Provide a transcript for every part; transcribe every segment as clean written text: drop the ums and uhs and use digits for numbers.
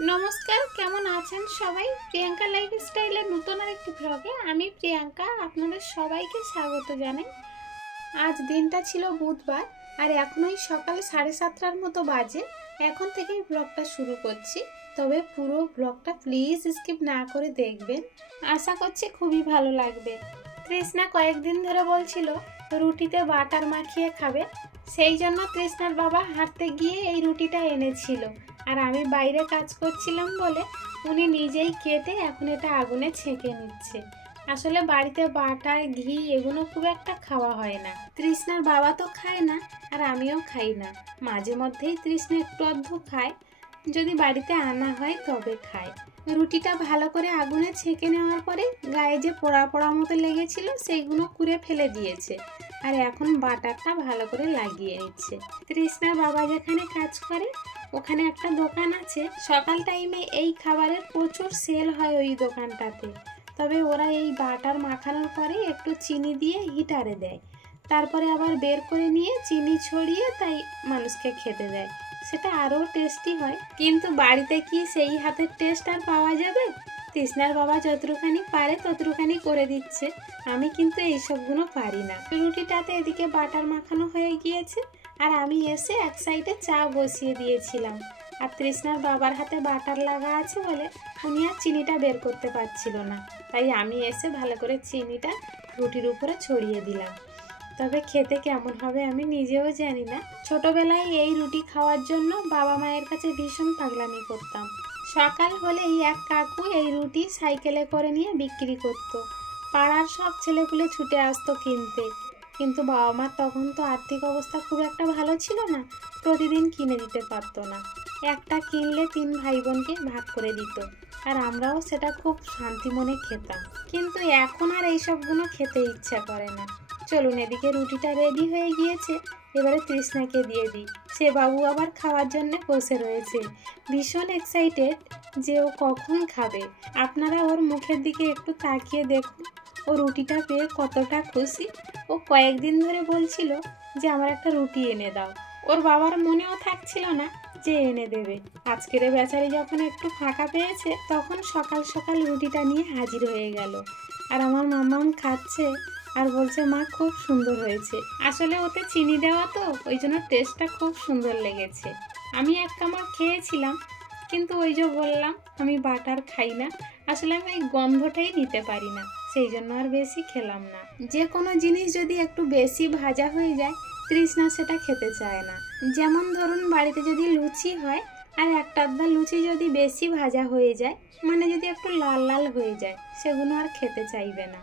नमस्कार केमन आছেন সবাই প্রিয়াঙ্কা লাইফস্টাইলের নতুন আরেকটি ব্লগে আমি প্রিয়াঙ্কা আপনাদের সবাইকে স্বাগত জানাই। আজ দিনটা ছিল বুধবার আর এখনই সকাল 7:30টার মতো বাজে। এখন থেকেই ব্লগটা শুরু করছি, তবে পুরো ব্লগটা প্লিজ স্কিপ না করে দেখবেন, আশা করছি খুবই ভালো লাগবে। তৃষ্ণা কয়েকদিন ধরে বলছিল রুটিতে বাটার মাখিয়ে খাবে, সেই জন্য তৃষ্ণার বাবা হাঁটতে গিয়ে এই রুটিটা এনেছিল আর আমি বাইরে কাজ করছিলাম বলে উনি নিজেই কেটে এখন এটা আগুনে ছেঁকে নিচ্ছে। আসলে বাড়িতে বাটা ঘি এগুলো খুব একটা খাওয়া হয় না, তৃষ্ণার বাবা তো খায় না আর আমিও খাই না। মাঝে মধ্যেই তৃষ্ণা একটু অর্ধ খায়, যদি বাড়িতে আনা হয় তবে খায়। রুটিটা ভালো করে আগুনে ছেঁকে নেওয়ার পরে গায়ে যে পোড়া পোড়া মতো লেগেছিল সেইগুলো কুড়ে ফেলে দিয়েছে আর এখন বাটারটা ভালো করে লাগিয়ে নিচ্ছে। তৃষ্ণার বাবা যেখানে কাজ করে ওখানে একটা দোকান আছে, সকাল টাইমে এই খাবারের প্রচুর সেল হয় ওই দোকানটাতে। তবে ওরা এই বাটার মাখানোর পরে একটু চিনি দিয়ে হিটারে দেয়, তারপরে আবার বের করে নিয়ে চিনি ছড়িয়ে তাই মানুষকে খেতে দেয়, সেটা আরও টেস্টি হয়। কিন্তু বাড়িতে কি সেই হাতের টেস্ট আর পাওয়া যাবে? তৃষ্ণার বাবা যতটুখানি পারে ততটুখানি করে দিচ্ছে, আমি কিন্তু এইসবগুলো পারি না। রুটিটাতে এদিকে বাটার মাখানো হয়ে গিয়েছে আর আমি এসে এক সাইডে চা বসিয়ে দিয়েছিলাম। আর তৃষ্ণার বাবার হাতে বাটার লাগা আছে বলে উনি আর চিনিটা বের করতে পারছিল না, তাই আমি এসে ভালো করে চিনিটা রুটির উপরে ছড়িয়ে দিলাম। তবে খেতে কেমন হবে আমি নিজেও জানি না। ছোটবেলায় এই রুটি খাওয়ার জন্য বাবা মায়ের কাছে ভীষণ পাগলামি করতাম। সকাল হলেই এক কাকু এই রুটি সাইকেলে করে নিয়ে বিক্রি করত, পাড়ার সব ছেলেপুলে ছুটে আসতো কিনতে। কিন্তু বাবা মার তখন তো আর্থিক অবস্থা খুব একটা ভালো ছিল না, প্রতিদিন কিনে দিতে পারতো না। একটা কিনলে 3 ভাই বোনকে ভাগ করে দিত আর আমরাও সেটা খুব শান্তি মনে খেতাম। কিন্তু এখন আর এইসবগুলো খেতে ইচ্ছা করে না। চলুন, এদিকে রুটিটা রেডি হয়ে গিয়েছে, এবারে তৃষ্ণাকে দিয়ে দিই। সে বাবু আবার খাওয়ার জন্য বসে রয়েছে, ভীষণ এক্সাইটেড যে ও কখন খাবে। আপনারা ওর মুখের দিকে একটু তাকিয়ে দেখুন, ও রুটিটা পেয়ে কতটা খুশি। ও কয়েকদিন ধরে বলছিল যে আমার একটা রুটি এনে দাও, ওর বাবার মনেও থাকছিল না যে এনে দেবে। আজকের বেচারি যখন একটু ফাঁকা পেয়েছে তখন সকাল সকাল রুটিটা নিয়ে হাজির হয়ে গেল আর আমার মাম্মাম খাচ্ছে আর বলছে মা খুব সুন্দর হয়েছে। আসলে ওতে চিনি দেওয়া তো ওই জন্য টেস্টটা খুব সুন্দর লেগেছে। আমি এক কামড় খেয়েছিলাম, কিন্তু ওই যে বললাম আমি বাটার খাই না, আসলে আমি এই গন্ধটাই নিতে পারি না, সেই জন্য আর বেশি খেলাম না। যে কোনো জিনিস যদি একটু বেশি ভাজা হয়ে যায় তৃষ্ণা সেটা খেতে চায় না। যেমন ধরুন বাড়িতে যদি লুচি হয় আর একটা আধা লুচি যদি বেশি ভাজা হয়ে যায়, মানে যদি একটু লাল লাল হয়ে যায়, সেগুলো আর খেতে চাইবে না।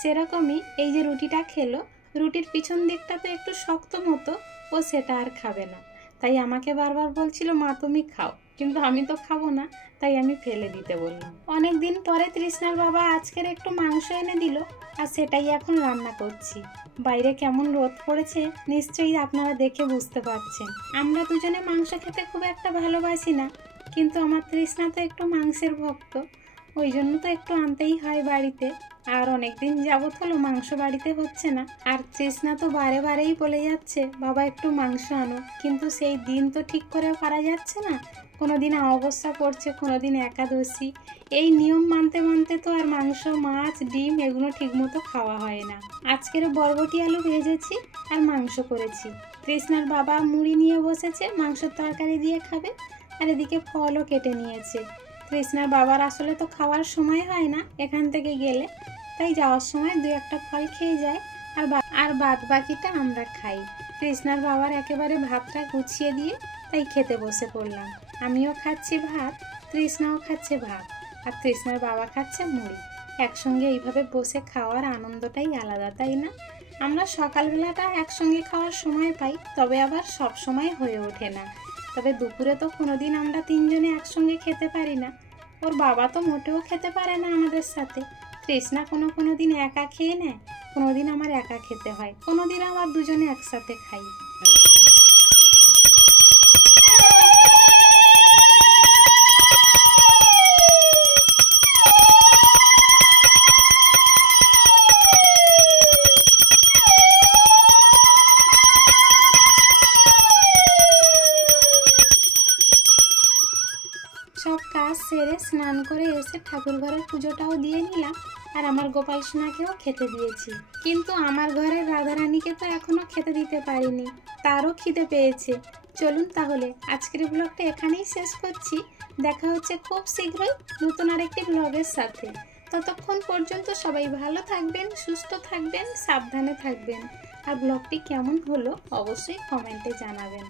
সেরকমই এই যে রুটিটা খেলো, রুটির পিছন দিকটা তো একটু শক্ত মতো, ও সেটা আর খাবে না। তাই আমাকে বারবার বলছিল মা তুমি খাও, কিন্তু আমি তো খাবো না, তাই আমি ফেলে দিতে বললাম। অনেক দিন পরে তৃষ্ণার বাবা আজকের একটু মাংস এনে দিল আর সেটাই এখন রান্না করছি। বাইরে কেমন রোদ পড়েছে নিশ্চয়ই আপনারা দেখে বুঝতে পারছেন। আমরা দুজনে মাংস খেতে খুব একটা ভালোবাসি না, কিন্তু আমার তৃষ্ণা তো একটু মাংসের ভক্ত, ওই জন্য তো একটু আনতেই হয় বাড়িতে। আর অনেকদিন যাবৎ হলো মাংস বাড়িতে হচ্ছে না, আর তৃষ্ণা তো বারে বারেই বলে যাচ্ছে বাবা একটু মাংস আনো, কিন্তু সেই দিন তো ঠিক করে পারা যাচ্ছে না। কোনোদিন অমাবস্যা পড়ছে, কোনোদিন একাদশী, এই নিয়ম মানতে মানতে তো আর মাংস মাছ ডিম এগুলো ঠিকমতো খাওয়া হয় না। আজকের বরবটি আলু ভেজেছি আর মাংস করেছি। তৃষ্ণার বাবা মুড়ি নিয়ে বসেছে, মাংসের তরকারি দিয়ে খাবে, আর এদিকে ফলও কেটে নিয়েছে। তৃষ্ণার বাবার আসলে তো খাওয়ার সময় হয় না এখান থেকে গেলে, তাই যাওয়ার সময় 2-1টা ফল খেয়ে যায় আর বাদ বাকিটা আমরা খাই। তৃষ্ণার বাবার একেবারে ভাতটা গুছিয়ে দিয়ে তাই খেতে বসে পড়লাম। আমিও খাচ্ছি ভাত, তৃষ্ণাও খাচ্ছে ভাত, আর তৃষ্ণার বাবা খাচ্ছে মুড়ি। একসঙ্গে এইভাবে বসে খাওয়ার আনন্দটাই আলাদা, তাই না? আমরা সকালবেলাটা একসঙ্গে খাওয়ার সময় পাই, তবে আবার সব সময় হয়ে ওঠে না। তবে দুপুরে তো কোনোদিন আমরা 3 জনে একসঙ্গে খেতে পারি না, ওর বাবা তো মোটেও খেতে পারে না আমাদের সাথে। তৃষ্ণা কোনো দিন একা খেয়ে নেয়, কোনোদিন আমার একা খেতে হয়, কোনোদিন আবার দুজনে একসাথে খাই। সব কাজ সেরে স্নান করে এসে ঠাকুর ঘরের পুজোটাও দিয়ে নিলাম, আর আমার গোপাল সোনাকেও খেতে দিয়েছি। কিন্তু আমার ঘরের রাধারানীকে তো এখনো খেতে দিতে পারিনি, তারও খিদে পেয়েছে। চলুন তাহলে আজকের ব্লগটা এখানেই শেষ করছি। দেখা হচ্ছে খুব শীঘ্রই নতুন আরেকটি ব্লগের সাথে। ততক্ষণ পর্যন্ত সবাই ভালো থাকবেন, সুস্থ থাকবেন, সাবধানে থাকবেন। আর ব্লগটি কেমন হলো অবশ্যই কমেন্টে জানাবেন।